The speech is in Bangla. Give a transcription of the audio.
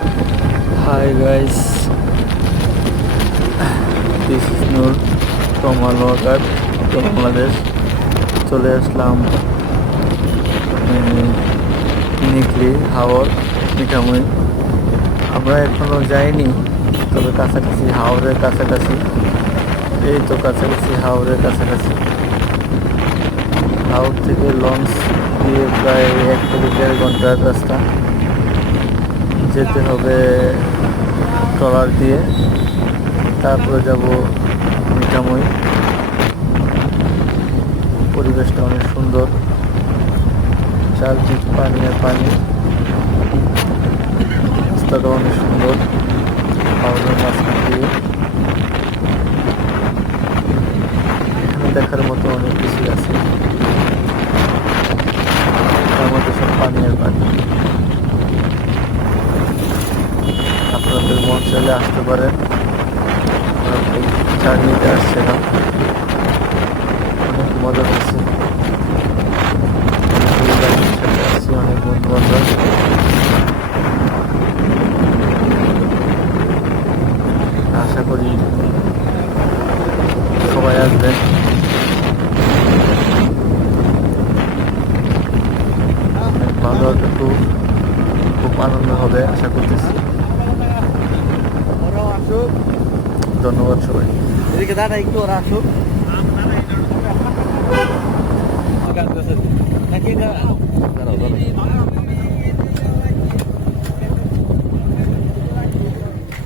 Hi guys, this is Noor from Alwagar, Bangladesh. চলে আসলাম নিকলি হাওর মিঠামই। আমরা এখনো যাইনি, তবে কাছাকাছি হাওরের কাছাকাছি। এই তো কাছাকাছি হাওরের কাছাকাছি। হাওর থেকে লঞ্চ দিয়ে প্রায় 1 থেকে 1.5 ঘন্টার রাস্তা যেতে হবে ট্রলার দিয়ে। তারপরে যাব মিঠামই। পরিবেশটা অনেক সুন্দর, চারদিক পানি আর পানি। রাস্তাটা অনেক সুন্দর, হাওরের মাঝখান দিয়ে। এখানে দেখার মতো অনেক কিছু আছে, তার মধ্যে সব পানি আর পানি। আপনাদের মন চাইলে আসতে পারেন। এই জার্নিতে আসছিলাম, অনেক মজা হচ্ছে। আসছি অনেক বন্ধু বান্ধব। আশা করি সবাই আসবেন। ভালো একটা ট্যুর, খুব আনন্দ হবে আশা করতেছি। ধন্যবাদ সবাই। এদিকে দাদা একটু ওরা আসুক নাকি দাঁড়াও দাঁড়াও